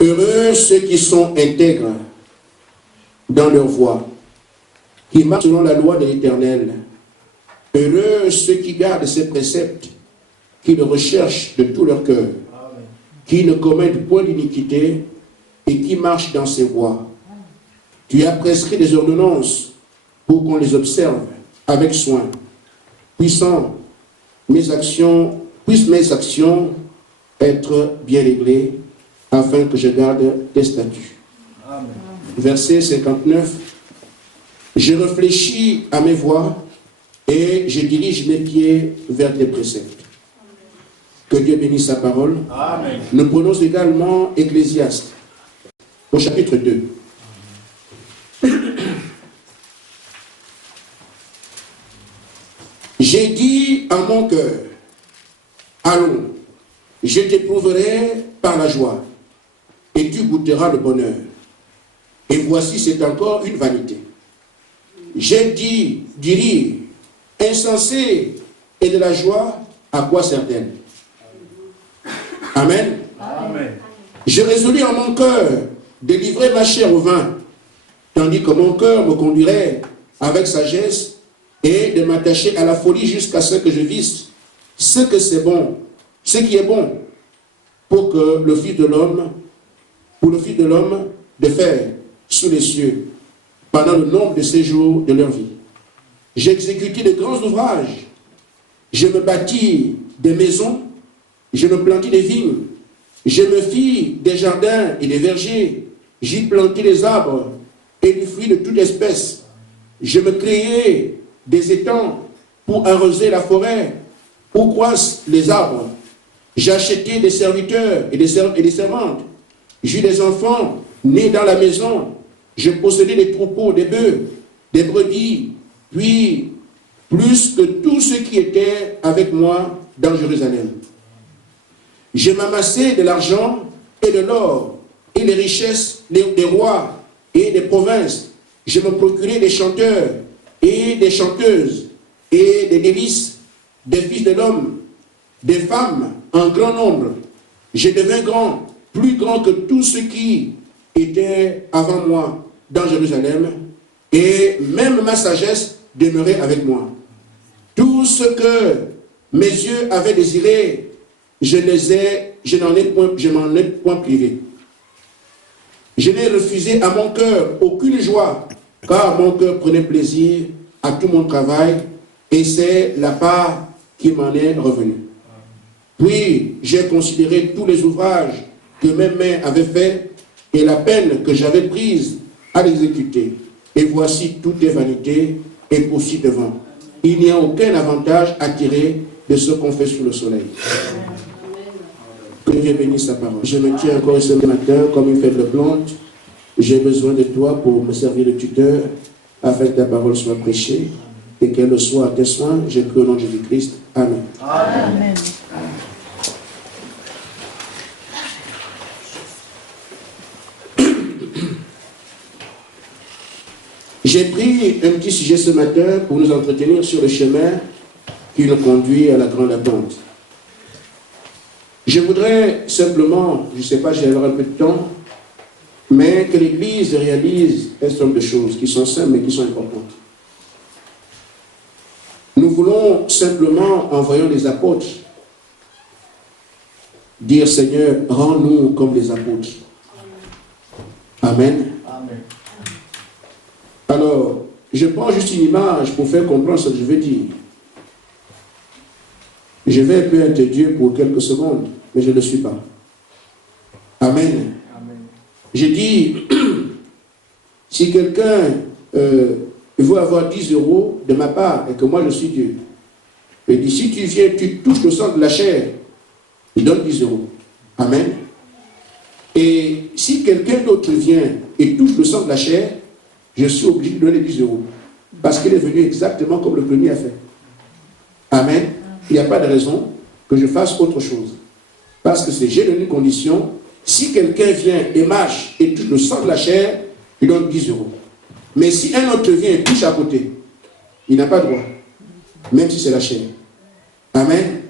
Heureux ceux qui sont intègres dans leur voie, qui marchent selon la loi de l'Éternel. Heureux ceux qui gardent ses préceptes, qui le recherchent de tout leur cœur, qui ne commettent point d'iniquité et qui marchent dans ses voies. Tu as prescrit des ordonnances pour qu'on les observe avec soin. Puissent mes actions être bien réglées, afin que je garde tes statuts. Amen. Verset 59. Je réfléchis à mes voies et je dirige mes pieds vers tes préceptes. Que Dieu bénisse sa parole. Amen. Nous prenons également Ecclésiaste, au chapitre 2. J'ai dit à mon cœur, allons, je t'éprouverai par la joie, et tu goûteras le bonheur. Et voici, c'est encore une vanité. J'ai dit du rire, insensé, et de la joie, à quoi sert-elle? Amen. Amen. Je résolus en mon cœur de livrer ma chair au vin, tandis que mon cœur me conduirait avec sagesse, et de m'attacher à la folie jusqu'à ce que je visse ce que c'est bon, ce qui est bon, pour le Fils de l'homme de faire sous les cieux pendant le nombre de ces jours de leur vie. J'ai exécuté de grands ouvrages, je me bâtis des maisons, je me plantis des vignes, je me fis des jardins et des vergers, j'y plantai des arbres et du fruit de toute espèce, je me créai des étangs pour arroser la forêt, où croissent les arbres. J'achetai des serviteurs et des servantes. J'eus des enfants nés dans la maison. Je possédais des troupeaux, des bœufs, des brebis, puis plus que tous ceux qui étaient avec moi dans Jérusalem. Je m'amassai de l'argent et de l'or et les richesses des rois et des provinces. Je me procurai des chanteurs et des chanteuses, et des délices, des fils de l'homme, des femmes en grand nombre. Je devins grand, plus grand que tous ceux qui étaient avant moi dans Jérusalem, et même ma sagesse demeurait avec moi. Tout ce que mes yeux avaient désiré, je m'en ai point privé. Je n'ai refusé à mon cœur aucune joie, car mon cœur prenait plaisir à tout mon travail, et c'est la part qui m'en est revenue. Puis j'ai considéré tous les ouvrages que mes mains avaient faits, et la peine que j'avais prise à l'exécuter. Et voici, tout est vanité et poursuite de vent. Il n'y a aucun avantage à tirer de ce qu'on fait sous le soleil. Que Dieu bénisse sa parole. Je me tiens encore ce matin comme une fête de plante. J'ai besoin de toi pour me servir de tuteur, afin que ta parole soit prêchée et qu'elle soit à tes soins. Je prie au nom de Jésus-Christ. Amen. Amen. J'ai pris un petit sujet ce matin pour nous entretenir sur le chemin qui nous conduit à la grande attente. Je voudrais simplement, je ne sais pas, j'ai un peu de temps, mais que l'Église réalise un certain nombre de choses qui sont simples mais qui sont importantes. Nous voulons simplement, en voyant les apôtres, dire Seigneur, rends-nous comme les apôtres. Amen. Amen. Alors, je prends juste une image pour faire comprendre ce que je veux dire. Je vais un peu être Dieu pour quelques secondes, mais je ne le suis pas. Amen. Amen. Je dis, si quelqu'un veut avoir 10 € de ma part et que moi je suis Dieu, je dis, si tu viens, tu touches le sang de la chair, je donne 10 €. Amen. Et si quelqu'un d'autre vient et touche le sang de la chair, je suis obligé de donner 10 €. Parce qu'il est venu exactement comme le premier a fait. Amen. Il n'y a pas de raison que je fasse autre chose. Parce que j'ai donné une condition. Si quelqu'un vient et marche et touche le sang de la chair, il donne 10 €. Mais si un autre vient et touche à côté, il n'a pas droit. Même si c'est la chair. Amen.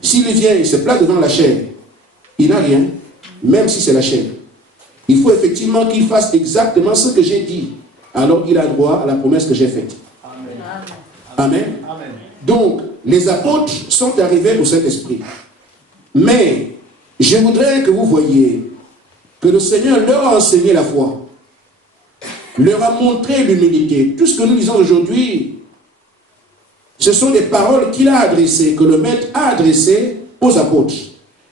S'il vient et se place devant la chair, il n'a rien. Même si c'est la chair. il faut effectivement qu'il fasse exactement ce que j'ai dit. Alors il a droit à la promesse que j'ai faite. Amen. Amen. Amen. Donc, les apôtres sont arrivés au Saint-Esprit. Mais, je voudrais que vous voyiez que le Seigneur leur a enseigné la foi, leur a montré l'humilité. Tout ce que nous disons aujourd'hui, ce sont des paroles qu'il a adressées, que le Maître a adressées aux apôtres.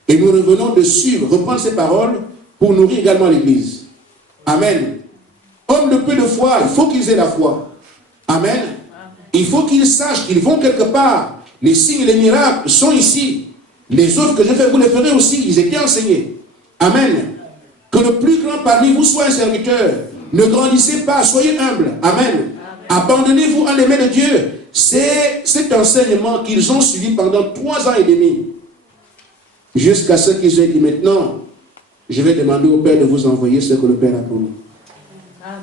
Et nous revenons dessus, reprendre ces paroles pour nourrir également l'Église. Amen. Homme de peu de foi, il faut qu'ils aient la foi. Amen. Il faut qu'ils sachent qu'ils vont quelque part. Les signes et les miracles sont ici. Les autres que je fais, vous les ferez aussi. Ils étaient enseignés. Amen. Que le plus grand parmi vous soit un serviteur. Ne grandissez pas, soyez humbles. Amen. Abandonnez-vous à l'aimer de Dieu. C'est cet enseignement qu'ils ont suivi pendant 3 ans et demi. Jusqu'à ce qu'ils aient dit maintenant, je vais demander au Père de vous envoyer ce que le Père a pour nous. Amen.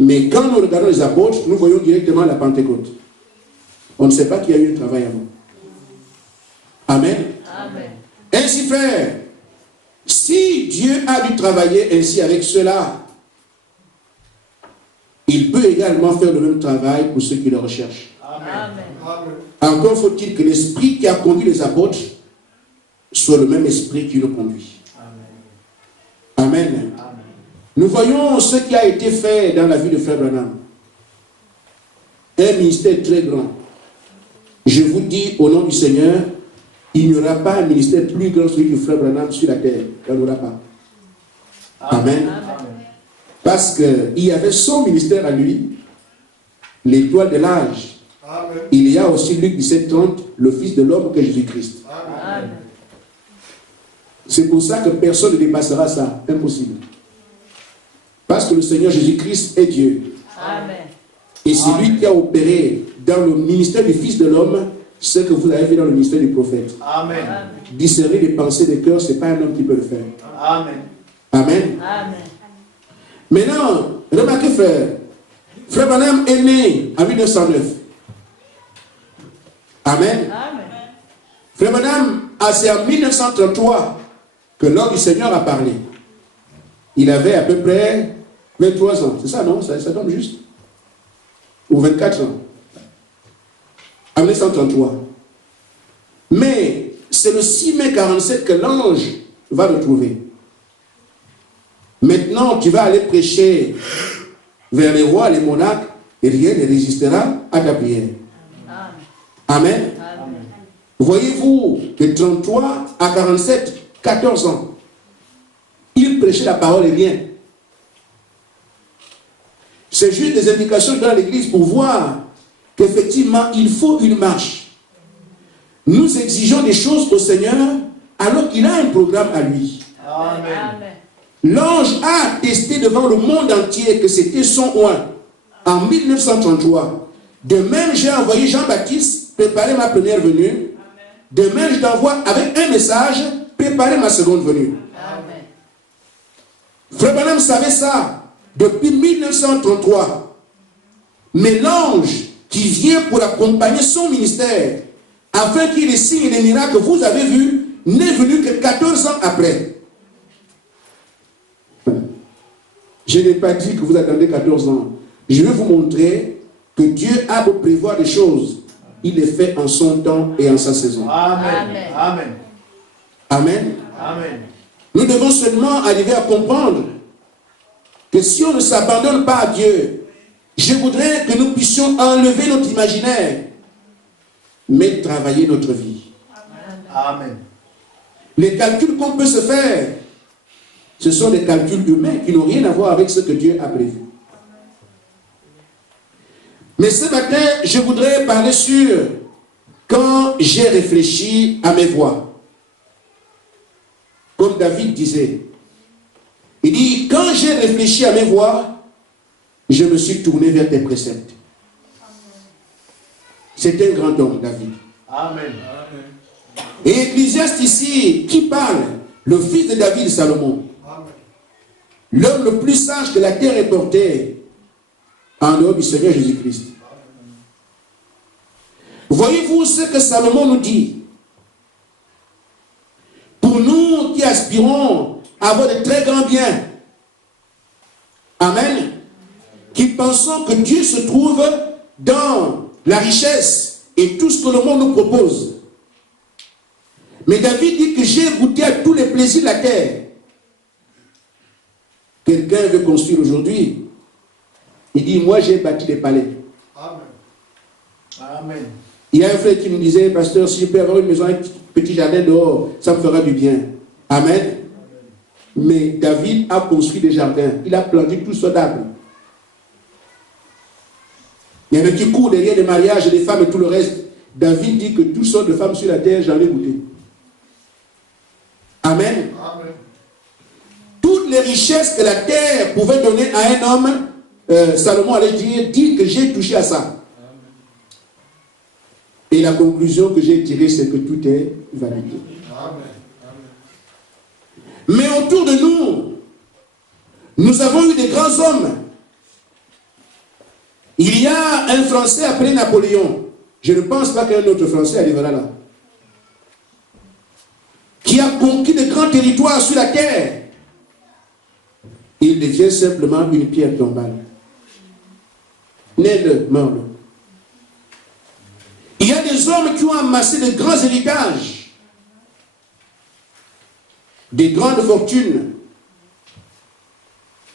Mais quand nous regardons les apôtres, nous voyons directement la Pentecôte. On ne sait pas qu'il y a eu un travail avant. Amen. Amen. Ainsi, frère, si Dieu a dû travailler ainsi avec ceux-là, il peut également faire le même travail pour ceux qui le recherchent. Amen. Encore faut-il que l'esprit qui a conduit les apôtres soit le même esprit qui nous conduit. Amen. Amen. Nous voyons ce qui a été fait dans la vie de Frère Branham. Un ministère très grand. Je vous dis au nom du Seigneur, il n'y aura pas un ministère plus grand que celui du Frère Branham sur la terre. Il n'y en aura pas. Amen. Amen. Parce qu'il y avait son ministère à lui, l'étoile de l'âge. Il y a aussi Luc 17:30, le Fils de l'homme que Jésus-Christ. C'est pour ça que personne ne dépassera ça. Impossible. Parce que le Seigneur Jésus-Christ est Dieu. Amen. Et c'est lui qui a opéré dans le ministère du Fils de l'homme ce que vous avez fait dans le ministère du prophète. Amen. Discerner les pensées des cœurs, ce n'est pas un homme qui peut le faire. Amen. Amen. Amen. Maintenant, remarquez, frère. Frère Branham est né en 1909. Amen. Amen. Frère Branham, c'est en 1933 que l'homme du Seigneur a parlé. Il avait à peu près 23 ans. C'est ça, non? Ça tombe juste? Ou 24 ans. En 1933. Mais c'est le 6 mai 47 que l'ange va le trouver. Maintenant, tu vas aller prêcher vers les rois, les monarques, et rien ne résistera à ta prière. Amen. Amen. Voyez-vous, de 33 à 47, 14 ans, il prêchait la parole et rien. C'est juste des indications dans l'église pour voir qu'effectivement, il faut une marche. Nous exigeons des choses au Seigneur alors qu'il a un programme à lui. Amen. L'ange a attesté devant le monde entier que c'était son oint en 1933. De même, j'ai envoyé Jean-Baptiste préparer ma première venue. De même, je t'envoie avec un message préparer ma seconde venue. Amen. Frère Branham savait ça depuis 1933. Mais l'ange qui vient pour accompagner son ministère, afin qu'il y ait les signes et les miracles que vous avez vus, n'est venu que 14 ans après. Je n'ai pas dit que vous attendez 14 ans. Je vais vous montrer que Dieu a beau prévoir des choses. Il les fait en son temps et en sa saison. Amen. Amen. Amen. Amen. Nous devons seulement arriver à comprendre que si on ne s'abandonne pas à Dieu, je voudrais que nous puissions enlever notre imaginaire, mais travailler notre vie. Amen. Les calculs qu'on peut se faire, ce sont des calculs humains qui n'ont rien à voir avec ce que Dieu a prévu. Mais ce matin, je voudrais parler sur quand j'ai réfléchi à mes voies. Comme David disait, il dit, quand j'ai réfléchi à mes voies, je me suis tourné vers tes préceptes. C'est un grand homme, David. Amen. Et Ecclésiaste ici, qui parle? Le fils de David, Salomon. L'homme le plus sage que la terre ait porté en dehors du Seigneur Jésus-Christ. Voyez-vous ce que Salomon nous dit? Pour nous qui aspirons à avoir de très grands biens, Amen. Qui pensons que Dieu se trouve dans la richesse et tout ce que le monde nous propose. Mais David dit que j'ai goûté à tous les plaisirs de la terre. Quelqu'un veut construire aujourd'hui. Il dit, moi j'ai bâti des palais. Amen. Amen. Il y a un frère qui me disait, pasteur, si je peux avoir une maison, un petit jardin dehors, ça me fera du bien. Amen. Mais David a construit des jardins. Il a planté tout sortes d'arbres. Il y en a qui courent derrière les mariages, les femmes et tout le reste. David dit que toutes sortes de femmes sur la terre, j'en ai goûté. Amen. Amen. Toutes les richesses que la terre pouvait donner à un homme, Salomon allait dire que j'ai touché à ça. Et la conclusion que j'ai tirée, c'est que tout est vanité. Amen. Mais autour de nous, nous avons eu des grands hommes. Il y a un Français appelé Napoléon. Je ne pense pas qu'un autre Français arrivera là. Qui a conquis de grands territoires sur la terre. Il devient simplement une pierre tombale. Né-le, mort-le. Il y a des hommes qui ont amassé de grands héritages, des grandes fortunes.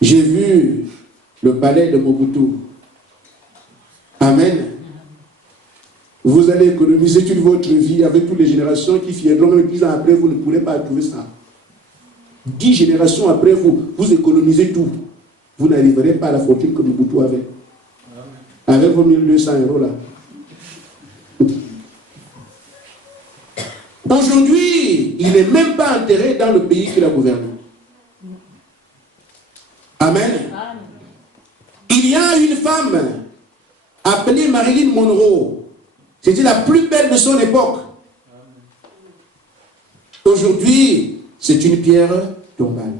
J'ai vu le palais de Mobutu. Amen. Vous allez économiser toute votre vie avec toutes les générations qui viendront, même 10 ans après, vous ne pourrez pas trouver ça. 10 générations après, vous économisez tout. Vous n'arriverez pas à la fortune que Mobutu avait. Avec vos 1200 € là. Aujourd'hui, il n'est même pas enterré dans le pays qu'il a gouverné. Amen. Il y a une femme appelée Marilyn Monroe. C'était la plus belle de son époque. Aujourd'hui, c'est une pierre tombale.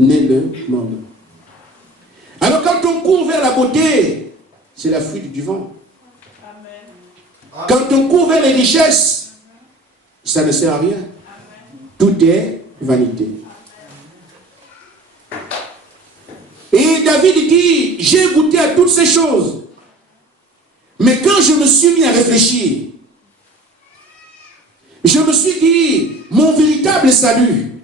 Né-le, mort-le. Alors quand on court vers la beauté, c'est la fuite du vent. Quand on court vers les richesses, ça ne sert à rien. Tout est vanité. Et David dit, j'ai goûté à toutes ces choses. Mais quand je me suis mis à réfléchir, je me suis dit, mon véritable salut,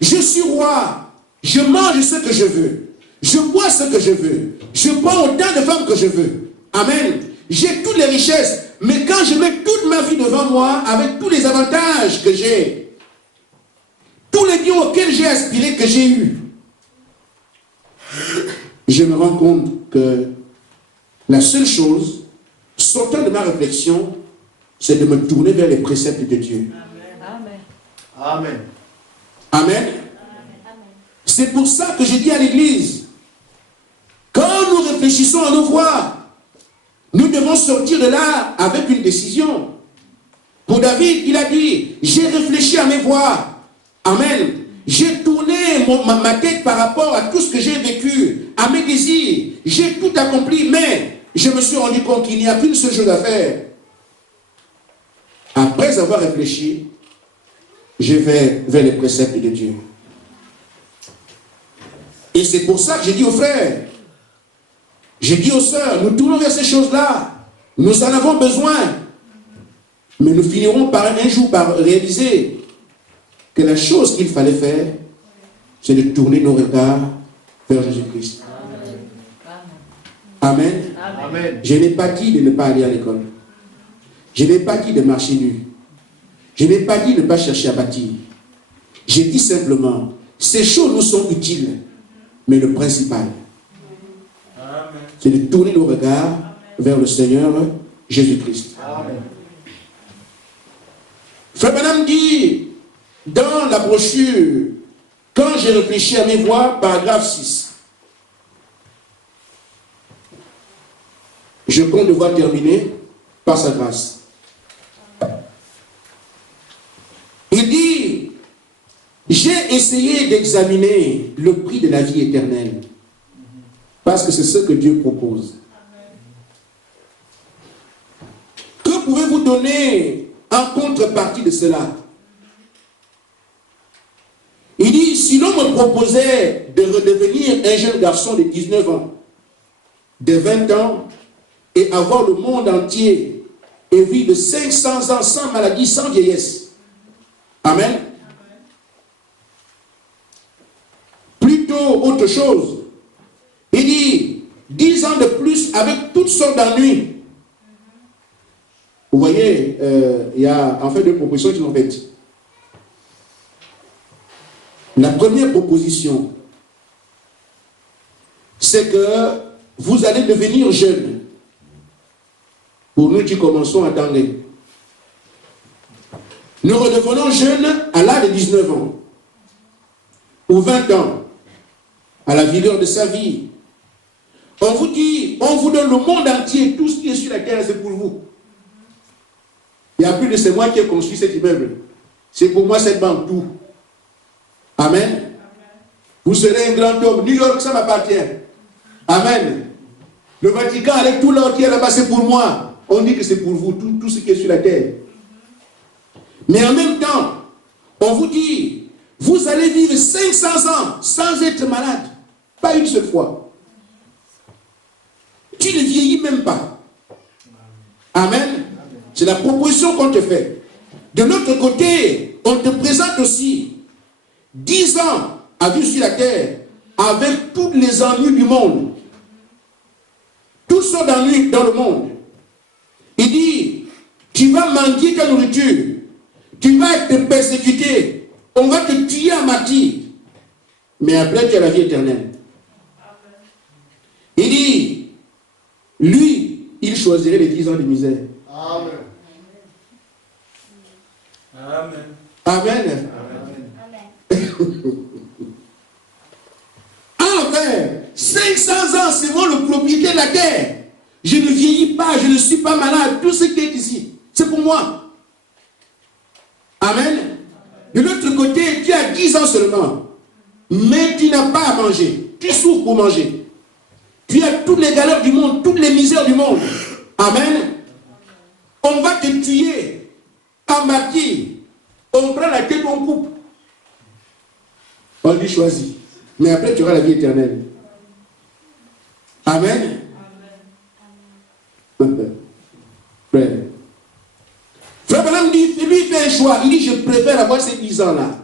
je suis roi, je mange ce que je veux, je bois ce que je veux, je prends autant de femmes que je veux. Amen. J'ai toutes les richesses, mais quand je mets toute ma vie devant moi, avec tous les avantages que j'ai, tous les biens auxquels j'ai aspiré, que j'ai eu, je me rends compte que la seule chose, sortant de ma réflexion, c'est de me tourner vers les préceptes de Dieu. Amen. Amen. Amen. C'est pour ça que je dis à l'église, quand nous réfléchissons à nos voies, nous devons sortir de là avec une décision. Pour David, il a dit, j'ai réfléchi à mes voies. Amen. J'ai tourné ma tête par rapport à tout ce que j'ai vécu, à mes désirs. J'ai tout accompli, mais je me suis rendu compte qu'il n'y a qu'une seule chose à faire. Après avoir réfléchi, je vais vers les préceptes de Dieu. Et c'est pour ça que j'ai dit aux frères, j'ai dit aux sœurs, nous tournons vers ces choses-là. Nous en avons besoin. Mais nous finirons par un jour par réaliser que la chose qu'il fallait faire, c'est de tourner nos regards vers Jésus-Christ. Amen. Amen. Je n'ai pas dit de ne pas aller à l'école. Je n'ai pas dit de marcher nu. Je n'ai pas dit de ne pas chercher à bâtir. J'ai dit simplement, ces choses nous sont utiles, mais le principal, c'est de tourner nos regards vers le Seigneur Jésus-Christ. Frère Branham dit, dans la brochure, quand j'ai réfléchi à mes voies, paragraphe 6, je compte devoir terminer par sa grâce. Il dit, j'ai essayé d'examiner le prix de la vie éternelle, parce que c'est ce que Dieu propose. Que pouvez-vous donner en contrepartie de cela? Il dit, si l'on me proposait de redevenir un jeune garçon de 19 ans, de 20 ans, et avoir le monde entier et vivre 500 ans sans maladie, sans vieillesse. Amen. Plutôt autre chose. Il dit 10 ans de plus avec toutes sortes d'ennuis. Vous voyez, il y a en fait deux propositions qui sont faites. La première proposition, c'est que vous allez devenir jeune. Pour nous qui commençons à attendre. Nous redevenons jeunes à l'âge de 19 ans ou 20 ans, à la vigueur de sa vie. On vous dit, on vous donne le monde entier, tout ce qui est sur la terre, c'est pour vous. Il n'y a plus de c'est moi qui ai construit cet immeuble. C'est pour moi cette banque, tout. Amen. Vous serez un grand homme. New York, ça m'appartient. Amen. Le Vatican, avec tout l'or qui est là-bas, c'est pour moi. On dit que c'est pour vous, tout ce qui est sur la terre. Mais en même temps, on vous dit, vous allez vivre 500 ans sans être malade. Pas une seule fois. Tu ne vieillis même pas. Amen. C'est la proposition qu'on te fait. De l'autre côté, on te présente aussi 10 ans à vivre sur la terre avec tous les ennuis du monde. Toutes sortes d'ennuis dans le monde. Il dit, tu vas mendier ta nourriture. Tu vas être persécuté. On va te tuer à martyr. Mais après, tu as la vie éternelle. Il dit, lui, il choisirait les 10 ans de misère. Amen. Amen. Amen. Enfin, 500 ans, c'est moi le propriétaire de la terre. Je ne vieillis pas, je ne suis pas malade. Tout ce qui est ici, c'est pour moi. Amen. De l'autre côté, tu as 10 ans seulement, mais tu n'as pas à manger. Tu souffres pour manger. Tu as toutes les galères du monde, toutes les misères du monde. Amen. On va te tuer en martyr. On prend la tête, on coupe. On dit choisis. Mais après, tu auras la vie éternelle. Amen. Frère. Frère Branham dit, lui fait un choix. Il dit, je préfère avoir ces 10 ans-là.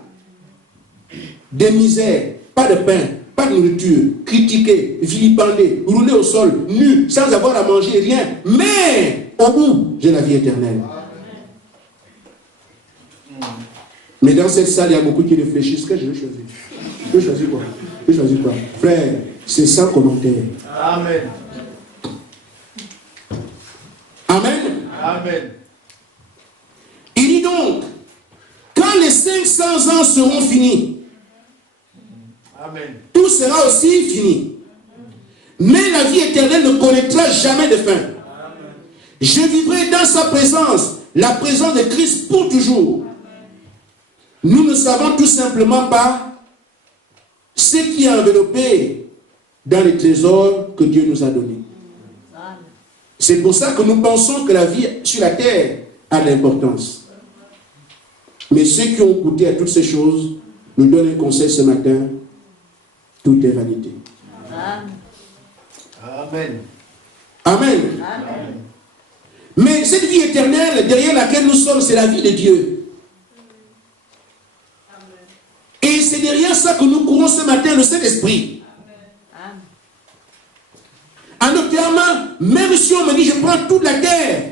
De misère, pas de pain, pas de nourriture, critiquer, vilipender, rouler au sol, nu, sans avoir à manger, rien. Mais, au bout, j'ai la vie éternelle. Mais dans cette salle, il y a beaucoup qui réfléchissent. Qu'est-ce que je vais choisir? Je vais choisir quoi? Je vais choisir quoi? Frère, c'est sans commentaire. Amen. Amen. Amen. Il dit donc, quand les 500 ans seront finis, Amen. tout sera aussi fini. Mais la vie éternelle ne connaîtra jamais de fin. Amen. Je vivrai dans sa présence, la présence de Christ pour toujours. Nous ne savons tout simplement pas ce qui est enveloppé dans les trésors que Dieu nous a donnés. C'est pour ça que nous pensons que la vie sur la terre a de l'importance. Mais ceux qui ont goûté à toutes ces choses nous donnent un conseil ce matin. Tout est vanité. Amen. Amen. Amen. Mais cette vie éternelle derrière laquelle nous sommes, c'est la vie de Dieu. Et c'est derrière ça que nous courons ce matin le Saint-Esprit. En d'autres termes, même si on me dit je prends toute la terre,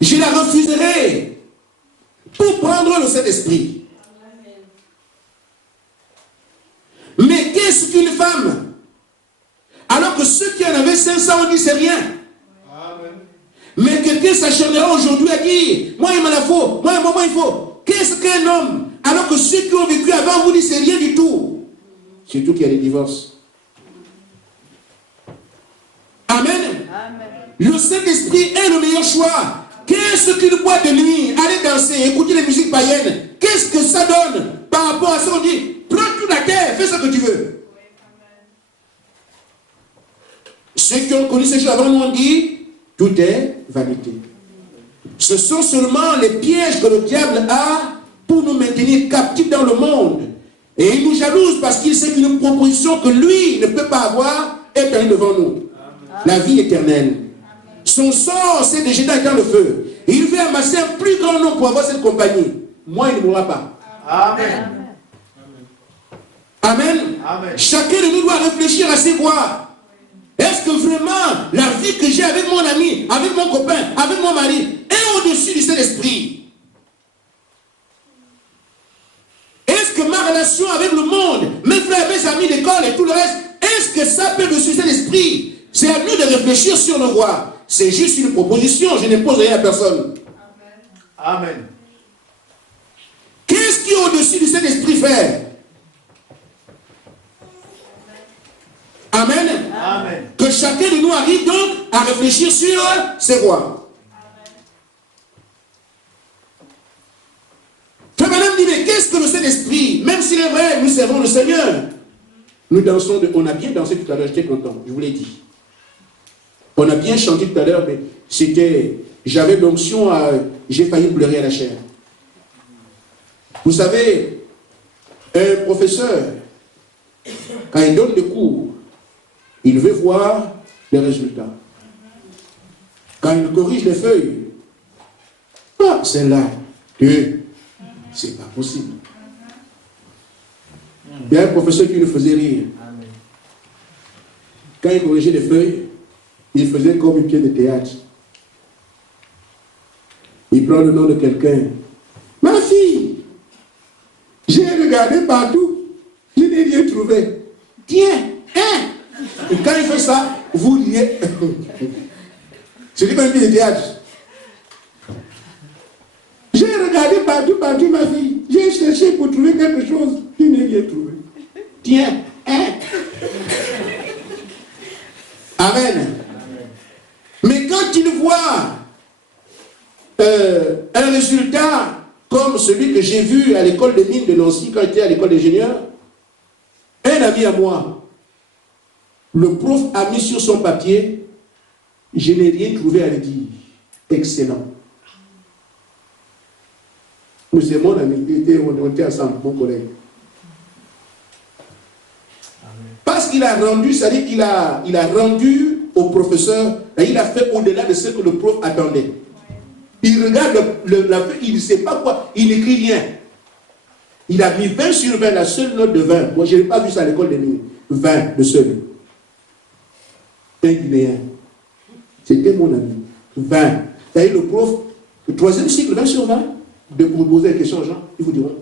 je la refuserai pour prendre le Saint-Esprit. Mais qu'est-ce qu'une femme? Alors que ceux qui en avaient 500 ont dit c'est rien. Amen. Mais quelqu'un s'acharnera aujourd'hui à dire moi il me la faut, moi il faut. Qu'est-ce qu'un homme? Alors que ceux qui ont vécu avant vous disent c'est rien du tout. Surtout qu'il y a des divorces. Amen. Amen. Le Saint-Esprit est le meilleur choix. Qu'est-ce qu'une boîte de nuit? Aller danser, écouter les musiques païennes. Qu'est-ce que ça donne par rapport à ça? On dit prends toute la terre, fais ce que tu veux. Ceux qui ont connu ces choses avant nous ont dit tout est vanité. Ce sont seulement les pièges que le diable a pour nous maintenir captifs dans le monde. Et il nous jalouse parce qu'il sait qu'une proposition que lui ne peut pas avoir est tenue devant nous. Amen. La vie éternelle. Amen. Son sort, c'est de jeter dans le feu. Et il veut amasser un plus grand nombre pour avoir cette compagnie. Moi, il ne mourra pas. Amen. Amen. Amen. Chacun de nous doit réfléchir à ses voies. Est-ce que vraiment la vie que j'ai avec mon ami, avec mon copain, avec mon mari est au-dessus du Saint-Esprit? Est-ce que ma relation avec le monde, mes frères, mes amis d'école et tout le reste, est-ce que ça peut au-dessus du Saint-Esprit? C'est à nous de réfléchir sur nos voies. C'est juste une proposition, je n'impose rien à personne. Amen. Qu'est-ce qui est au-dessus du Saint-Esprit, frère? Amen. Amen. Que chacun de nous arrive donc à réfléchir sur ses voies. Frère Madame dit, mais qu'est-ce que le Saint-Esprit? Même s'il est vrai, nous servons le Seigneur. Nous dansons, on a bien dansé tout à l'heure, j'étais content, je vous l'ai dit. On a bien chanté tout à l'heure, mais c'était, j'avais l'onction, j'ai failli pleurer à la chair. Vous savez, un professeur, quand il donne des cours, il veut voir les résultats. Quand il corrige les feuilles, ah, celle-là, c'est pas possible. Il y a un professeur qui nous faisait rire. Quand il corrigeait les feuilles, il faisait comme une pièce de théâtre. Il prend le nom de quelqu'un. Ma fille, j'ai regardé partout, je n'ai rien trouvé. Tiens, hein? Et quand il fait ça, vous riez. C'est lui comme une pièce de théâtre. J'ai regardé partout, ma fille. J'ai cherché pour trouver quelque chose. Je n'ai rien trouvé. Tiens, hein? Amen. Mais quand il voit un résultat comme celui que j'ai vu à l'école des mines de Nancy, quand j'étais à l'école d'ingénieur, un ami à moi, le prof a mis sur son papier, je n'ai rien trouvé à lui dire. Excellent. C'est mon ami, on était ensemble, mon collègue. Parce qu'il a rendu, c'est-à-dire qu'il a rendu au professeur, et il a fait au-delà de ce que le prof attendait. Il regarde la feuille, il ne sait pas quoi, il n'écrit rien. Il a mis 20 sur 20, la seule note de 20. Moi, je n'ai pas vu ça à l'école des mines. 20, le seul. Un Guinéen. C'était mon ami. 20. Et le prof, le troisième cycle, 20 sur 20, de vous poser des questions aux gens, ils vous diront.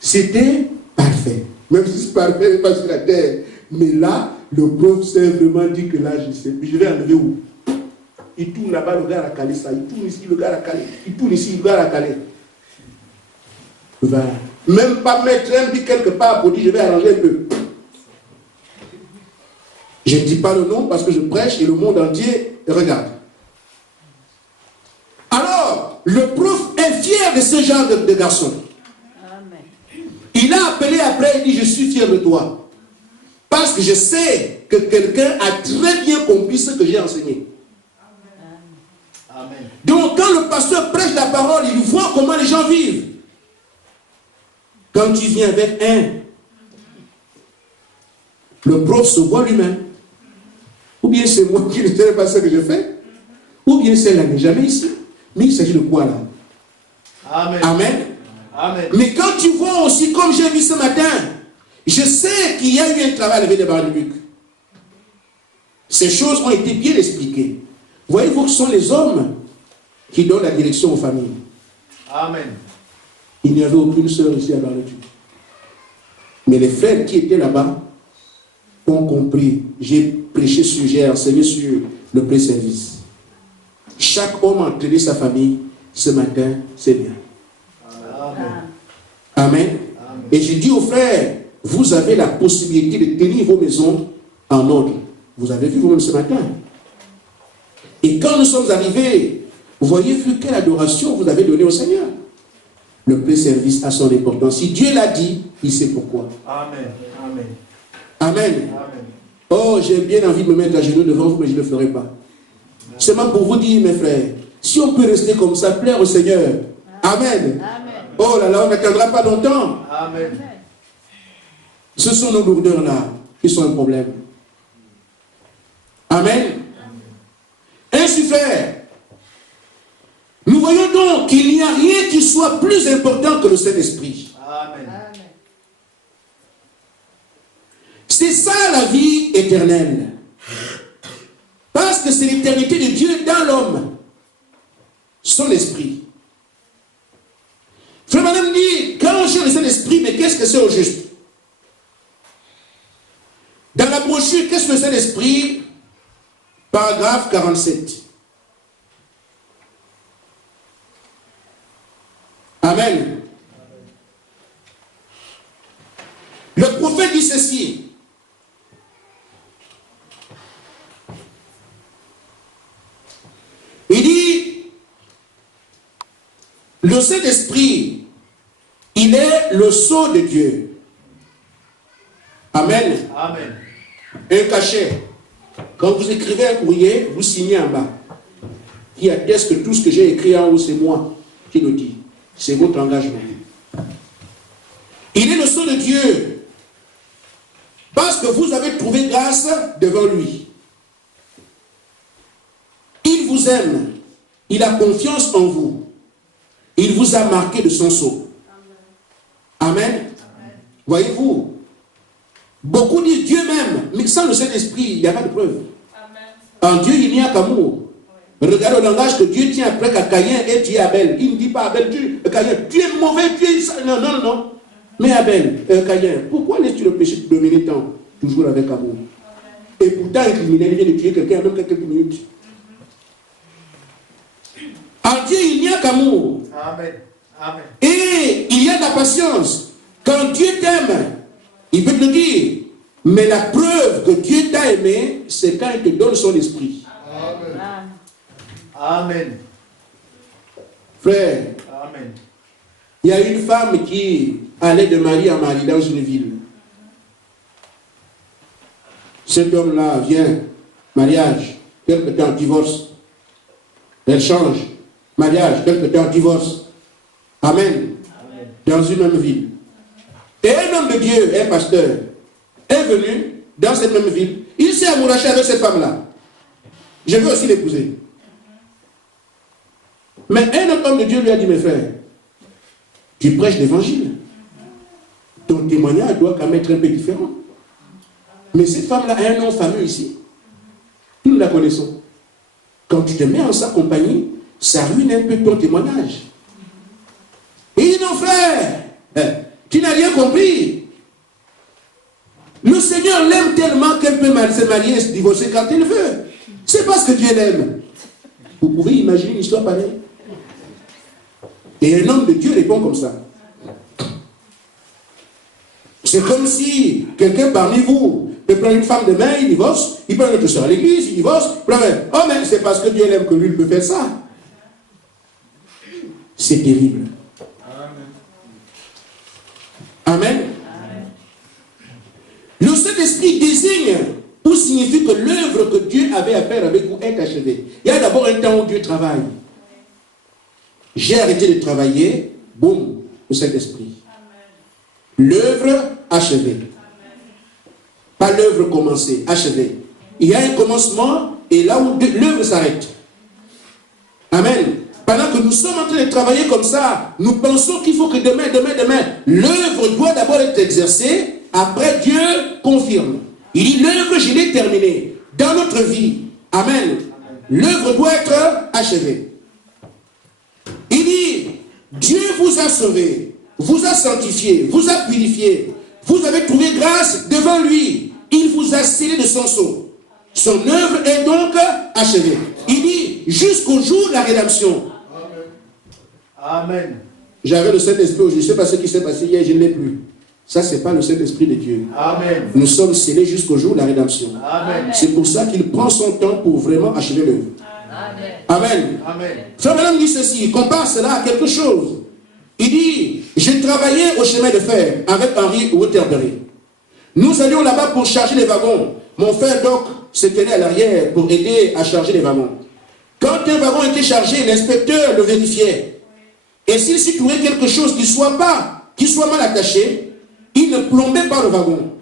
C'était parfait. Même si c'est parfait, pas sur la terre. Mais là, le prof s'est vraiment dit que là, je vais enlever où? Il tourne là-bas, le gars a calé ça. Il tourne ici, le gars a calé. Il tourne ici, le gars a calé. 20. Même pas mettre un but quelque part pour dire je vais arranger un peu. Je ne dis pas le nom parce que je prêche et le monde entier regarde. Alors, le prof est fier de ce genre de garçon. Amen. Il a appelé après et dit je suis fier de toi. Parce que je sais que quelqu'un a très bien compris ce que j'ai enseigné. Amen. Donc quand le pasteur prêche la parole, il voit comment les gens vivent. Quand tu viens avec un, le prof se voit lui-même. Ou bien c'est moi qui ne sais pas ce que je fais, ou bien celle-là n'est jamais ici. Mais il s'agit de quoi là? Amen. Amen. Amen. Mais quand tu vois aussi, comme j'ai vu ce matin, je sais qu'il y a eu un travail avec les Barnabéens. Ces choses ont été bien expliquées. Voyez-vous que ce sont les hommes qui donnent la direction aux familles. Amen. Il n'y avait aucune sœur ici à Barnabéens. Mais les frères qui étaient là-bas ont compris. J'ai prêché sur, j'ai enseigné sur le pré-service. Chaque homme a entraîné sa famille. Ce matin, c'est bien. Amen. Amen. Amen. Et je dis aux frères, vous avez la possibilité de tenir vos maisons en ordre. Vous avez vu vous-même ce matin. Et quand nous sommes arrivés, vous voyez quelle adoration vous avez donnée au Seigneur. Le pré-service a son importance. Si Dieu l'a dit, il sait pourquoi. Amen. Amen. Amen. Amen. Oh, j'ai bien envie de me mettre à genoux devant vous, mais je ne le ferai pas. Seulement pour vous dire, mes frères, si on peut rester comme ça, plaire au Seigneur, Amen. Oh là là, on n'attendra pas longtemps. Amen. Ce sont nos lourdeurs-là qui sont un problème. Amen. Ainsi fait, nous voyons donc qu'il n'y a rien qui soit plus important que le Saint-Esprit. Amen. C'est ça la vie éternelle. Parce que c'est l'éternité de Dieu dans l'homme. Son esprit. Frère Madame dit, quand on cherche le Saint-Esprit, mais qu'est-ce que c'est au juste? Dans la brochure, qu'est-ce que le Saint-Esprit? Paragraphe 47. Amen. Le prophète dit ceci. Il dit, le Saint-Esprit, il est le sceau de Dieu. Amen. Amen. Un cachet. Quand vous écrivez un courrier, vous signez en bas. Qui atteste que tout ce que j'ai écrit en haut, c'est moi qui le dis. C'est votre engagement. Il est le sceau de Dieu. Parce que vous avez trouvé grâce devant lui. Il vous aime. Il a confiance en vous. Il vous a marqué de son sceau. Amen. Voyez-vous, beaucoup disent Dieu m'aime, mais sans le Saint-Esprit, il n'y a pas de preuve. En Dieu, il n'y a qu'amour. Regardez le langage que Dieu tient après qu'à Caïn et tu es Abel. Il ne dit pas Abel, Caïn, tu es mauvais, tu es... Non, non, non. Mais Abel, Caïn, pourquoi laisses-tu le péché te dominer tant? Toujours avec amour. Et pourtant, un criminel vient de tuer quelqu'un même quelques minutes. En Dieu, il n'y a qu'amour. Amen. Amen. Et il y a de la patience. Quand Dieu t'aime, il peut te le dire. Mais la preuve que Dieu t'a aimé, c'est quand il te donne son esprit. Amen. Amen. Frère, Amen. il y a une femme qui allait de mari en mari dans une ville. Cet homme-là vient, mariage, quelque temps, divorce. Elle change, mariage, quelque temps, divorce. Amen. Amen. Dans une même ville. Et un homme de Dieu, un pasteur, est venu dans cette même ville. Il s'est amouraché avec cette femme-là. Je veux aussi l'épouser. Mais un autre homme de Dieu lui a dit, mes frères, tu prêches l'évangile. Ton témoignage doit quand même être un peu différent. Mais cette femme-là a un nom fameux ici. Nous la connaissons. Quand tu te mets en sa compagnie, ça ruine un peu ton témoignage. Et il dit, non frère, tu n'as rien compris. Le Seigneur l'aime tellement qu'elle peut se marier et se divorcer quand elle veut. C'est parce que Dieu l'aime. Vous pouvez imaginer une histoire pareille? Et un homme de Dieu répond comme ça. C'est comme si quelqu'un parmi vous peut prendre une femme demain, il divorce, il prend notre soeur à l'église, il divorce, oh mais c'est parce que Dieu l'aime que lui peut faire ça. C'est terrible. Amen. Amen. Le Saint-Esprit désigne ou signifie que l'œuvre que Dieu avait à faire avec vous est achevée. Il y a d'abord un temps où Dieu travaille. J'ai arrêté de travailler, boum, le Saint-Esprit. L'œuvre achevée. Pas l'œuvre commencée, achevée. Il y a un commencement et là où l'œuvre s'arrête. Amen. Pendant que nous sommes en train de travailler comme ça, nous pensons qu'il faut que demain, l'œuvre doit d'abord être exercée, après Dieu confirme. Il dit, l'œuvre, je l'ai terminée. Dans notre vie, amen, l'œuvre doit être achevée. Il dit, Dieu vous a sauvé, vous a sanctifié, vous a purifié, vous avez trouvé grâce devant lui. Il vous a scellé de son sceau. Son œuvre est donc achevée. Il dit, jusqu'au jour de la rédemption. Amen. J'avais le Saint-Esprit aujourd'hui. Je ne sais pas ce qui s'est passé hier, je ne l'ai plus. Ça, ce n'est pas le Saint-Esprit de Dieu. Amen. Nous sommes scellés jusqu'au jour de la rédemption. Amen. C'est pour ça qu'il prend son temps pour vraiment achever l'œuvre. Amen. Amen. Amen. Frère Madame dit ceci, il compare cela à quelque chose. Il dit, j'ai travaillé au chemin de fer avec Henry Waterbury. Nous allions là-bas pour charger les wagons. Mon frère Doc se tenait à l'arrière pour aider à charger les wagons. Quand un wagon était chargé, l'inspecteur le vérifiait. Et s'il s'y trouvait quelque chose qui soit mal attaché, il ne plombait pas le wagon,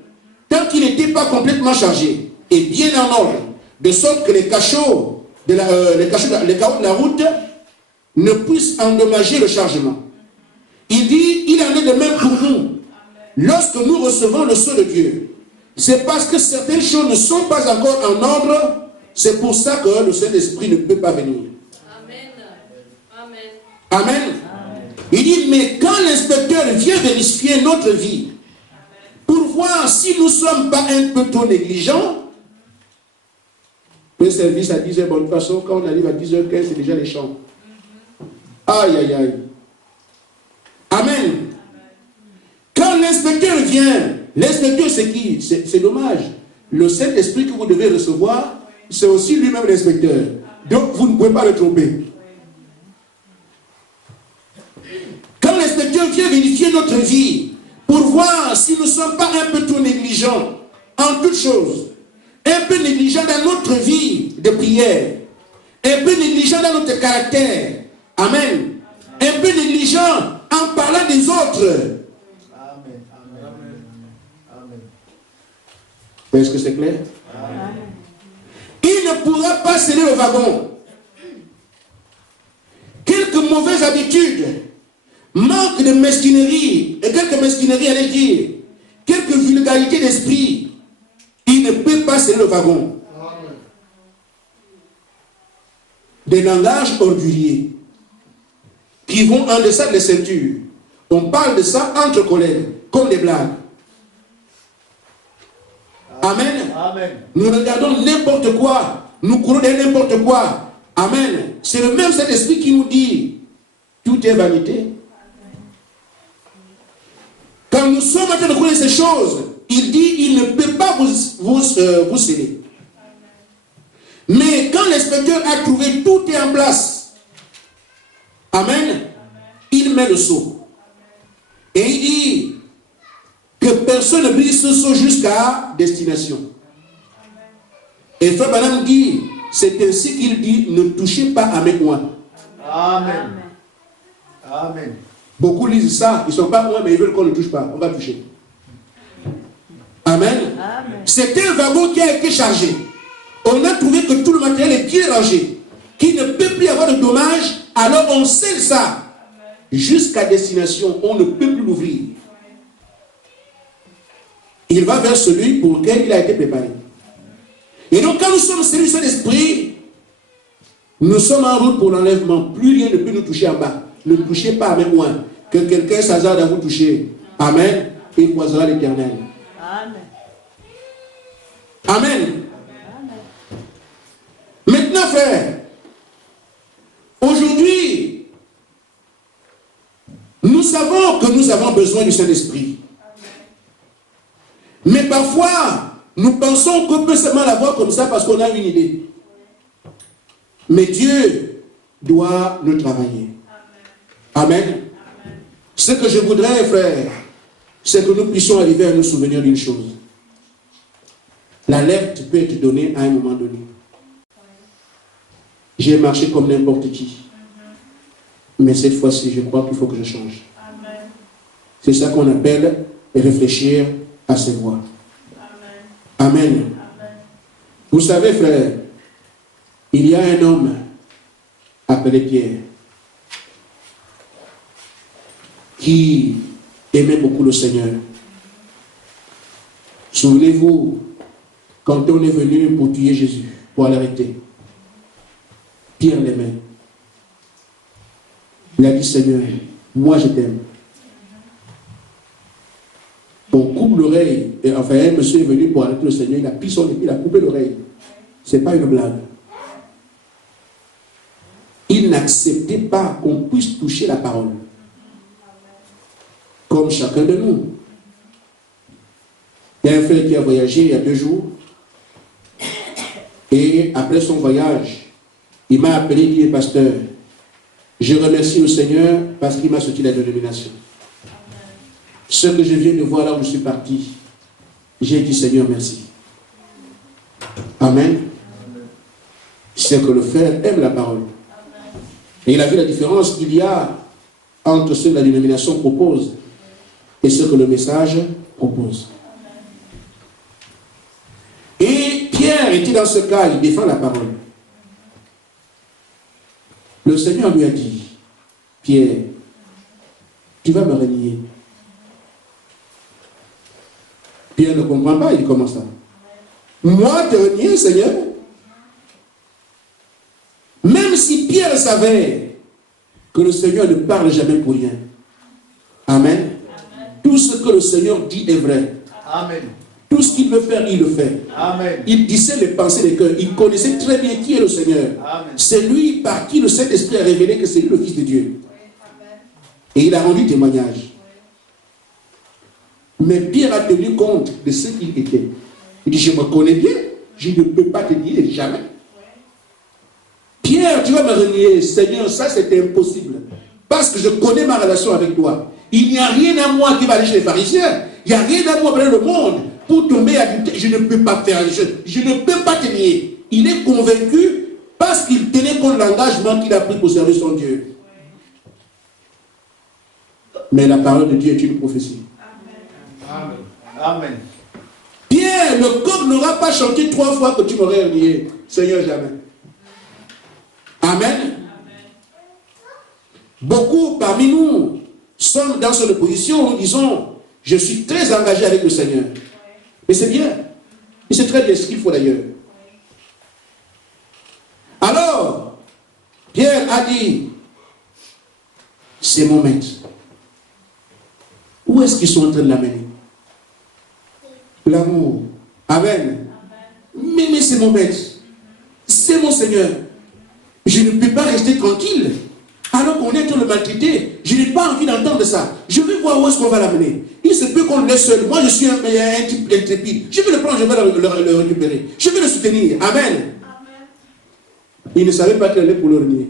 tant qu'il n'était pas complètement chargé, et bien en ordre, de sorte que les cachots de la route ne puissent endommager le chargement. Il dit, il en est de même pour nous. Lorsque nous recevons le sceau de Dieu, c'est parce que certaines choses ne sont pas encore en ordre, c'est pour ça que le Saint-Esprit ne peut pas venir. Amen. Amen. Amen. Il dit, mais quand l'inspecteur vient vérifier notre vie, pour voir si nous ne sommes pas un peu trop négligents, le service à 10h, bon, de toute façon, quand on arrive à 10h15, c'est déjà les chants. Aïe, aïe, aïe. Amen. Quand l'inspecteur vient, l'inspecteur c'est qui? C'est dommage. Le Saint-Esprit que vous devez recevoir, c'est aussi lui-même l'inspecteur. Donc vous ne pouvez pas le tromper. Quand l'inspecteur vient vérifier notre vie, pour voir si nous ne sommes pas un peu trop négligents en toutes choses, un peu négligents dans notre vie de prière, un peu négligents dans notre caractère, amen, un peu négligents en parlant des autres. Amen. Amen. Amen. Est-ce que c'est clair? Amen. Il ne pourra pas sceller le wagon. Quelques mauvaises habitudes, manque de mesquinerie, et quelques mesquineries, allez dire, quelques vulgarités d'esprit, il ne peut pas sceller le wagon. Amen. Des langages orduriers qui vont en deçà des ceintures. On parle de ça entre collègues, comme des blagues. Amen. Amen. Nous regardons n'importe quoi, nous courons derrière n'importe quoi. Amen. C'est le même Saint-Esprit qui nous dit, tout est vanité. Quand nous sommes en train de connaître ces choses, il dit, il ne peut pas vous sceller. Mais quand l'inspecteur a trouvé tout est en place, amen, il met le sceau. Et il dit que personne ne brise ce sceau jusqu'à destination. Et Frère Branham dit, c'est ainsi qu'il dit, ne touchez pas à mes oins. Amen. Amen. Beaucoup lisent ça, ils ne sont pas loin, mais ils veulent qu'on ne touche pas. On va toucher. Amen. C'est un wagon qui a été chargé. On a trouvé que tout le matériel est bien rangé, qu'il ne peut plus y avoir de dommages, alors on scelle ça. Jusqu'à destination, on ne peut plus l'ouvrir. Il va vers celui pour lequel il a été préparé. Et donc quand nous sommes scellés sur l'esprit, nous sommes en route pour l'enlèvement. Plus rien ne peut nous toucher en bas. Ne touchez pas à mes moins. Que quelqu'un s'hasarde à vous toucher. Amen. Il croisera l'Éternel. Amen. Amen. Maintenant, frère, aujourd'hui, nous savons que nous avons besoin du Saint-Esprit. Mais parfois, nous pensons qu'on peut seulement l'avoir comme ça parce qu'on a une idée. Mais Dieu doit nous travailler. Amen. Ce que je voudrais, frère, c'est que nous puissions arriver à nous souvenir d'une chose. L'alerte peut être donnée à un moment donné. J'ai marché comme n'importe qui. Mais cette fois-ci, je crois qu'il faut que je change. C'est ça qu'on appelle réfléchir à ses voies. Amen. Vous savez, frère, il y a un homme appelé Pierre qui aimait beaucoup le Seigneur. Souvenez-vous, quand on est venu pour tuer Jésus, pour l'arrêter, Pierre l'aimait. Il a dit, Seigneur, moi je t'aime. On coupe l'oreille. Et enfin, un monsieur est venu pour arrêter le Seigneur, il a pris son épée, il a coupé l'oreille. Ce n'est pas une blague. Il n'acceptait pas qu'on puisse toucher la parole. Comme chacun de nous. Il y a un frère qui a voyagé il y a 2 jours. Et après son voyage, il m'a appelé, il dit, pasteur, je remercie le Seigneur parce qu'il m'a sorti de la dénomination. Ce que je viens de voir là où je suis parti, j'ai dit, Seigneur, merci. Amen. C'est que le frère aime la parole. Et il a vu la différence qu'il y a entre ce que la dénomination propose et ce que le message propose. Et Pierre était dans ce cas, il défend la parole. Le Seigneur lui a dit, Pierre, tu vas me renier. Pierre ne comprend pas, il dit comment ça? Moi te renier, Seigneur? Même si Pierre savait que le Seigneur ne parle jamais pour rien. Amen. Amen. Tout ce que le Seigneur dit est vrai. Amen. Tout ce qu'il veut faire, il le fait. Amen. Il disait les pensées des cœurs. Il connaissait très bien qui est le Seigneur. C'est lui par qui le Saint-Esprit a révélé que c'est lui le Fils de Dieu. Et il a rendu témoignage. Mais Pierre a tenu compte de ce qu'il était. Il dit, je me connais bien. Je ne peux pas te dire jamais. Pierre, tu vas me renier. Seigneur, ça c'était impossible. Parce que je connais ma relation avec toi. Il n'y a rien à moi qui va aller chez les pharisiens. Il n'y a rien à moi dans le monde pour tomber à douter. Je ne peux pas faire. Je ne peux pas te nier. Il est convaincu parce qu'il tenait compte de l'engagement qu'il a pris pour servir son Dieu. Mais la parole de Dieu est une prophétie. Amen. Amen. Pierre, le coq n'aura pas chanté 3 fois que tu m'aurais renié. Seigneur, jamais. Amen. Beaucoup parmi nous sommes dans cette position où nous disons, je suis très engagé avec le Seigneur. Mais c'est bien. Et c'est très bien ce qu'il faut d'ailleurs. Alors, Pierre a dit, c'est mon maître. Où est-ce qu'ils sont en train de l'amener? L'amour. Amen. Mais c'est mon maître. C'est mon Seigneur. Je ne peux pas rester tranquille. Alors qu'on est tout le maltraité. Je n'ai pas envie d'entendre ça. Je veux voir où est-ce qu'on va l'amener. Il se peut qu'on le laisse seul. Moi, je suis un type intrépide. Je vais le prendre, je vais le récupérer. Je vais le soutenir. Amen. Amen. Il ne savait pas qu'il allait pour le renier.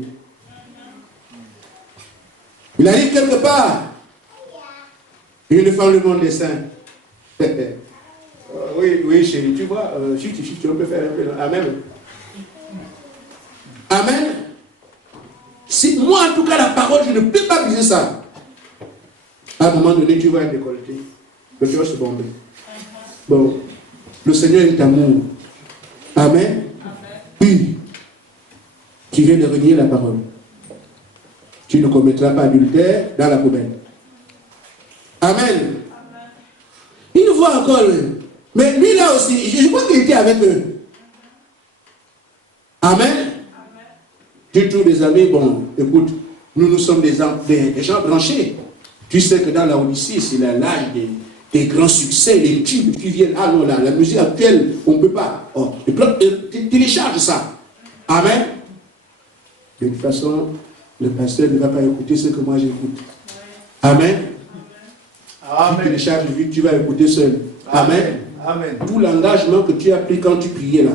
Il arrive quelque part. Une femme le monde des saints. Oui, chérie, tu vois, si tu peux faire un peu. Amen. Amen. Moi, en tout cas, la parole, je ne peux pas briser ça. À un moment donné, tu vas être décolleté. Le cœur se bomber. Bon, le Seigneur est amour. Amen. Oui. Tu viens de renier la parole. Tu ne commettras pas adultère dans la poubelle. Amen. Une fois encore, mais lui là aussi, je crois qu'il était avec eux. Amen. Du tout, les amis, bon, écoute, nous sommes des gens branchés. Tu sais que dans la Odyssée, c'est l'âge des grands succès, les tubes qui viennent. Ah non, la musique actuelle, on ne peut pas. Oh, télécharge ça. Amen. De toute façon, le pasteur ne va pas écouter ce que moi j'écoute. Amen. Amen. Tu télécharges vite, tu vas écouter seul. Amen. Amen. Tout l'engagement que tu as pris quand tu priais là.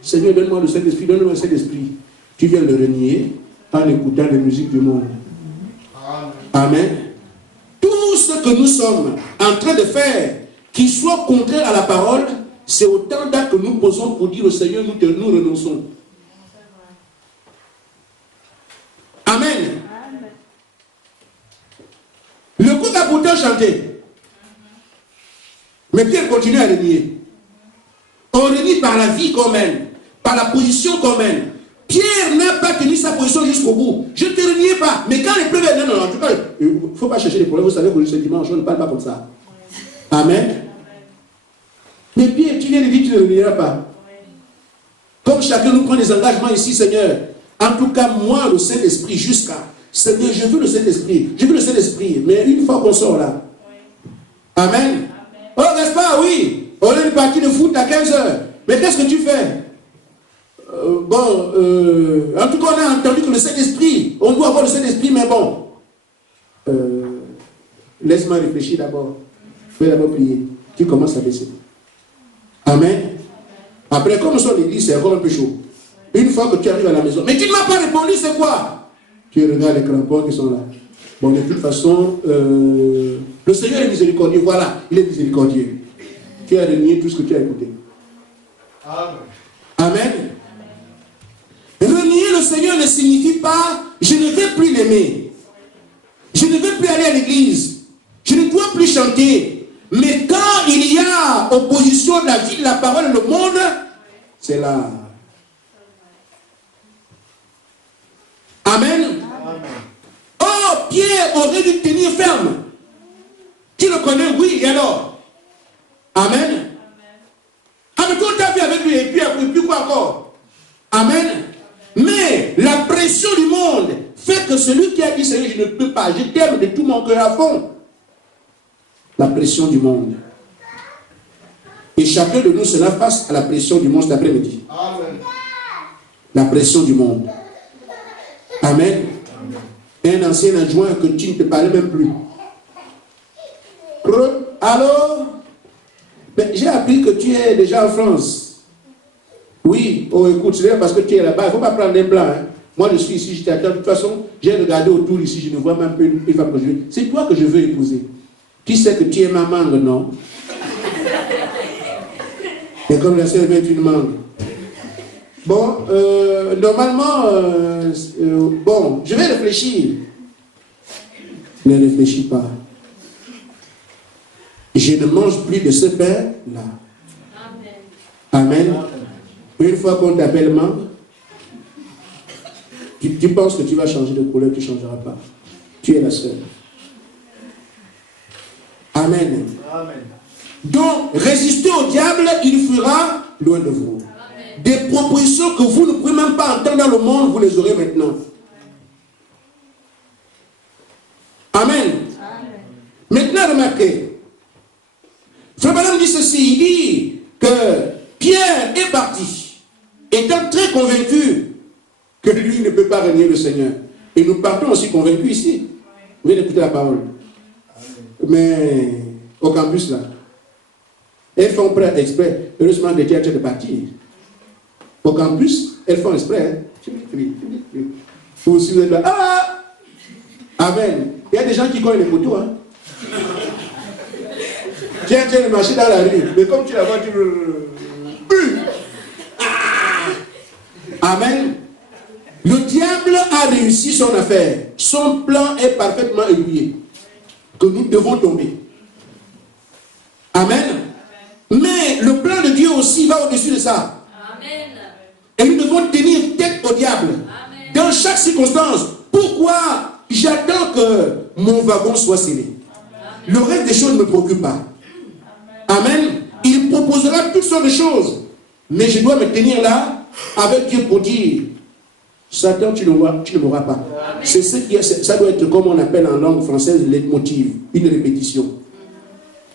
Seigneur, donne-moi le Saint-Esprit, donne-moi le Saint-Esprit. Tu viens le renier en écoutant les musiques du monde. Amen. Amen. Tout ce que nous sommes en train de faire, qui soit contraire à la parole, c'est autant d'actes que nous posons pour dire au Seigneur, nous renonçons. Amen. Le coup a pourtant chanté. Mais Pierre continue à renier. On renie par la vie qu'on mène, par la position qu'on mène. Pierre n'a pas tenu sa position jusqu'au bout. Je ne te reniais pas. Mais quand les preuves... Non, en tout cas, il ne faut pas chercher les problèmes. Vous savez que ce dimanche, on ne parle pas comme ça. Amen. Mais Pierre, tu viens de dire que tu ne renieras pas. Comme chacun nous prend des engagements ici, Seigneur. En tout cas, moi, le Saint-Esprit, jusqu'à... Seigneur, je veux le Saint-Esprit. Je veux le Saint-Esprit. Mais une fois qu'on sort là. Amen. Oh, n'est-ce pas? Oui. On a une partie de foot à 15 heures. Mais qu'est-ce que tu fais? En tout cas, on a entendu que le Saint-Esprit, on doit avoir le Saint-Esprit, mais bon. Laisse-moi réfléchir d'abord. Je vais d'abord prier. Tu commences à baisser. Amen. Après, comme sur l'église, c'est encore un peu chaud. Une fois que tu arrives à la maison, mais tu ne m'as pas répondu, c'est quoi? Tu regardes les crampons qui sont là. Bon, de toute façon, le Seigneur est miséricordieux. Voilà, il est miséricordieux. Tu as renié tout ce que tu as écouté. Amen. Amen. Renier le Seigneur ne signifie pas je ne vais plus l'aimer. Je ne plus aller à l'église. Je ne dois plus chanter. Mais quand il y a opposition de la vie, de la parole et le monde, c'est là. Amen. Oh, Pierre aurait dû tenir ferme. Tu le connais, oui, et alors? Amen. Ah, mais tout à fait avec lui, et puis quoi encore? Amen. Mais la pression du monde fait que celui qui a dit Seigneur, je ne peux pas, je t'aime de tout mon cœur à fond. La pression du monde. Et chacun de nous sera face à la pression du monde cet après-midi. La pression du monde. Amen. Un ancien adjoint que tu ne te parlais même plus. Allô? J'ai appris que tu es déjà en France. Oui, oh écoute, c'est parce que tu es là-bas, il ne faut pas prendre des plans. Hein. Moi je suis ici, je t'attends. De toute façon, j'ai regardé autour ici, je ne vois même pas une femme que je veux. C'est toi que je veux épouser. Tu sais que tu es ma mangue, non? Et comme la sœur veut être une mangue. Bon, normalement, bon, je vais réfléchir. Ne réfléchis pas. Je ne mange plus de ce pain-là. Amen. Une fois qu'on t'appelle mangue, tu penses que tu vas changer de couleur, tu ne changeras pas. Tu es la seule. Amen. Amen. Donc, résister au diable, il fuira loin de vous. Amen. Des propositions que vous ne pouvez même pas entendre dans le monde, vous les aurez maintenant. Amen. Amen. Maintenant, remarquez. Frère Branham dit ceci, il dit que Pierre est parti, étant très convaincu que lui ne peut pas renier le Seigneur. Et nous partons aussi convaincus ici. Vous venez d'écouter la parole. Mais au campus là, elles font exprès, heureusement que tu es de partir. Au campus, elles font exprès. Vous aussi vous êtes là. Ah! Amen. Il y a des gens qui connaissent les poteaux. Hein. Tu es en train de marcher dans la rue, mais comme tu la vois, tu le... Amen. Le diable a réussi son affaire. Son plan est parfaitement aiguillé. Que nous devons tomber. Amen. Mais le plan de Dieu aussi va au-dessus de ça. Amen. Et nous devons tenir tête au diable. Amen. Dans chaque circonstance. Pourquoi j'attends que mon wagon soit scellé? Amen. Le reste des choses ne me préoccupe pas. Amen. Il proposera toutes sortes de choses. Mais je dois me tenir là avec Dieu pour dire Satan, tu ne m'auras pas. C'est ce qui est, ça doit être comme on appelle en langue française leitmotiv, une répétition.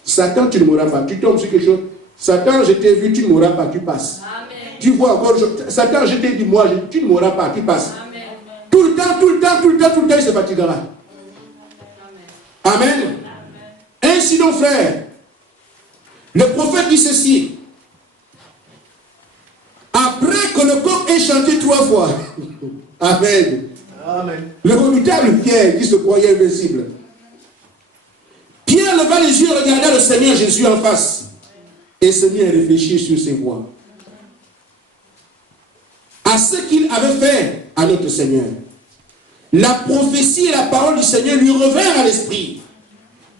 Satan, tu ne m'auras pas. Tu tombes sur quelque chose. Satan, je t'ai vu, tu ne m'auras pas, tu passes. Amen. Tu vois encore, Satan, je t'ai dit, moi, tu ne m'auras pas, tu passes. Amen. Tout le temps, il se fatiguera. Amen. Amen. Ainsi donc, frère, le prophète dit ceci. Après que le coq ait chanté 3 fois, Amen. Amen. Le redoutable Pierre qui se croyait invincible. Pierre leva les yeux et regarda le Seigneur Jésus en face et se mit à réfléchir sur ses voies. À ce qu'il avait fait à notre Seigneur. La prophétie et la parole du Seigneur lui revinrent à l'esprit,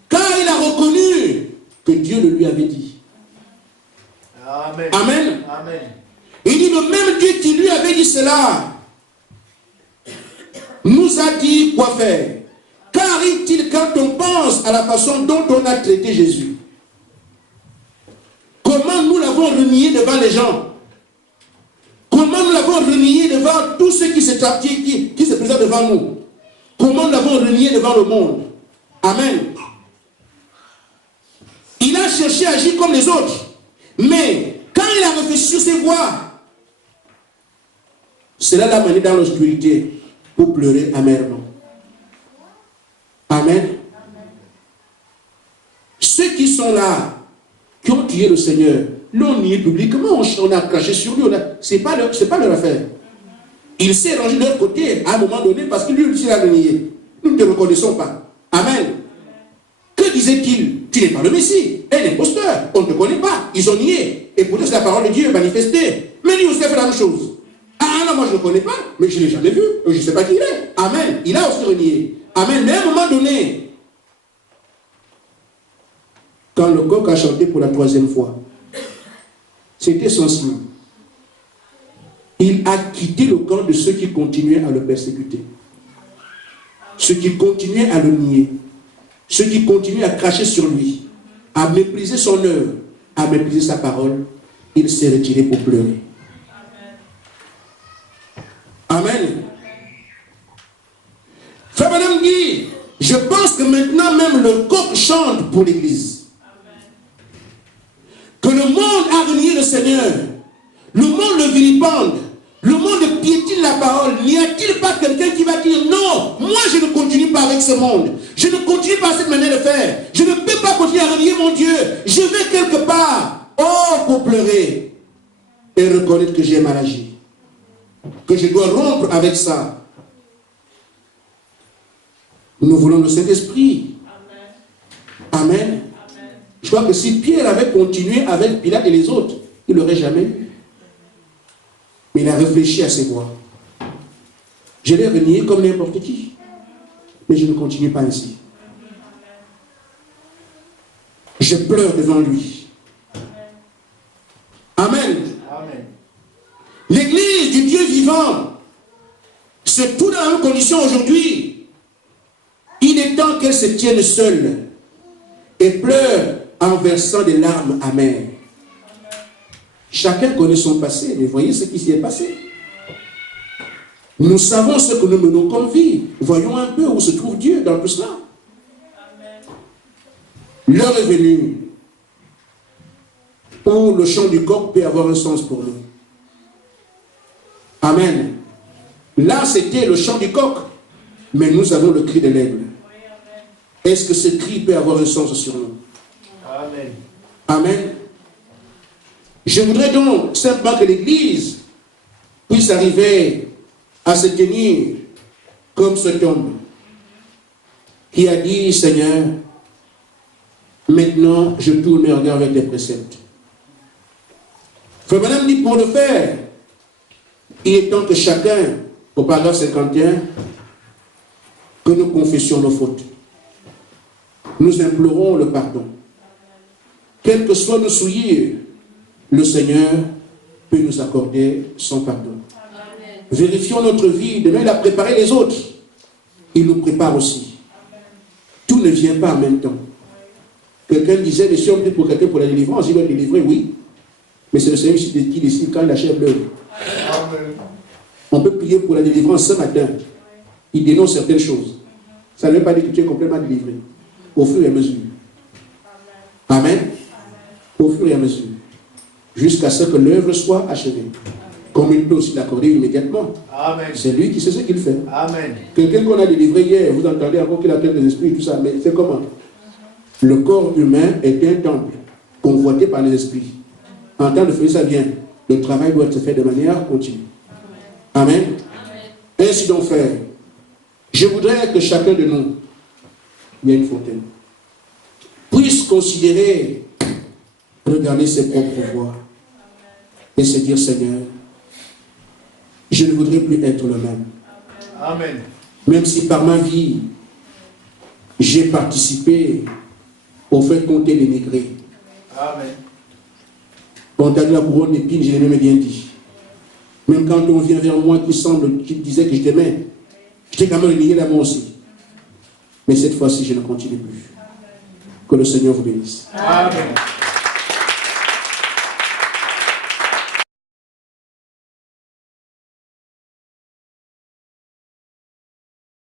car il a reconnu que Dieu le lui avait dit. Amen. Amen. Amen. Il dit le même Dieu qui lui avait dit cela nous a dit quoi faire. Qu'arrive-t-il quand on pense à la façon dont on a traité Jésus? Comment nous l'avons renié devant les gens? Comment nous l'avons renié devant tous ceux qui se présentent devant nous? Comment nous l'avons renié devant le monde? Amen. Il a cherché à agir comme les autres. Mais quand il a réfléchi sur ses voies, cela l'a mené dans l'obscurité pour pleurer amèrement. Amen. Amen. Ceux qui sont là, qui ont tué le Seigneur, l'ont nié publiquement, on a craché sur lui, ce n'est pas leur affaire. Il s'est rangé de leur côté à un moment donné parce que lui aussi l'a nié. Nous ne te reconnaissons pas. Amen. Que disait-il? Tu n'es pas le Messie, un imposteur, on ne te connaît pas. Ils ont nié. Et pourtant c'est la parole de Dieu manifestée. Mais lui aussi a fait la même chose. Ah non, moi je ne le connais pas, mais je ne l'ai jamais vu. Je ne sais pas qui il est. Amen. Il a aussi renié. Amen. Mais à un moment donné, quand le coq a chanté pour la 3e fois. C'était son signe. Il a quitté le camp de ceux qui continuaient à le persécuter. Ceux qui continuaient à le nier. Ceux qui continuaient à cracher sur lui. À mépriser son œuvre. À mépriser sa parole. Il s'est retiré pour pleurer. Amen. Frère Madame dit, je pense que maintenant même le coq chante pour l'Église. Que le monde a renié le Seigneur. Le monde le vilipende. Le monde piétine la parole. N'y a-t-il pas quelqu'un qui va dire non, moi je ne continue pas avec ce monde. Je ne continue pas cette manière de faire. Je ne peux pas continuer à renier mon Dieu. Je vais quelque part. Oh, pour pleurer. Et reconnaître que j'ai mal agi. Que je dois rompre avec ça. Nous voulons le Saint-Esprit. Amen. Amen. Je crois que si Pierre avait continué avec Pilate et les autres, il n'aurait jamais eu. Mais il a réfléchi à ses voix. Je l'ai renié comme n'importe qui. Mais je ne continue pas ainsi. Je pleure devant lui. Amen. Amen. L'église du Dieu vivant, c'est tout dans la même condition aujourd'hui. Il est temps qu'elle se tienne seule et pleure en versant des larmes amères. Chacun connaît son passé, mais voyez ce qui s'y est passé. Nous savons ce que nous menons comme vie. Voyons un peu où se trouve Dieu dans tout cela. L'heure est venue où le chant du coq peut avoir un sens pour nous. Amen. Là, c'était le chant du coq, mais nous avons le cri de l'aigle. Est-ce que ce cri peut avoir un sens sur nous? Amen. Amen. Je voudrais donc simplement que l'Église puisse arriver à se tenir comme cet homme qui a dit, Seigneur, maintenant je tourne mes regards vers tes préceptes. Frère Madame dit, pour le faire, il est temps que chacun, au paragraphe 51, que nous confessions nos fautes. Nous implorons le pardon. Quelles que soient nos souillures, le Seigneur peut nous accorder son pardon. Amen. Vérifions notre vie. Demain, il a préparé les autres. Il nous prépare aussi. Tout ne vient pas en même temps. Quelqu'un disait, mais si on prie pour quelqu'un pour la délivrance, il va être délivré, oui. Mais c'est le Seigneur qui décide quand il achève l'œuvre. On peut prier pour la délivrance ce matin. Il dénonce certaines choses. Ça ne veut pas dire que tu es complètement délivré. Au fur et à mesure. Amen. Au fur et à mesure. Jusqu'à ce que l'œuvre soit achevée. Comme il peut aussi l'accorder immédiatement. C'est lui qui sait ce qu'il fait. Amen. Quelqu'un qu'on a délivré hier, vous entendez encore qu'il a plein des esprits et tout ça, mais c'est comment? Le corps humain est un temple convoité par les esprits. En temps de faire ça bien, le travail doit être fait de manière continue. Amen. Amen. Ainsi donc, frère, je voudrais que chacun de nous, il y a une fontaine, puisse considérer, regarder ses propres voies et se dire, Seigneur, je ne voudrais plus être le même. Amen. Même si par ma vie, j'ai participé au fait qu'on t'ait dénigré. Amen. On t'a dit la couronne d'épines, je l'ai même bien dit. Même quand on vient vers moi qui disait que je t'aimais, je t'ai quand même renié l'amour aussi. Mais cette fois-ci, je ne continue plus. Que le Seigneur vous bénisse. Amen.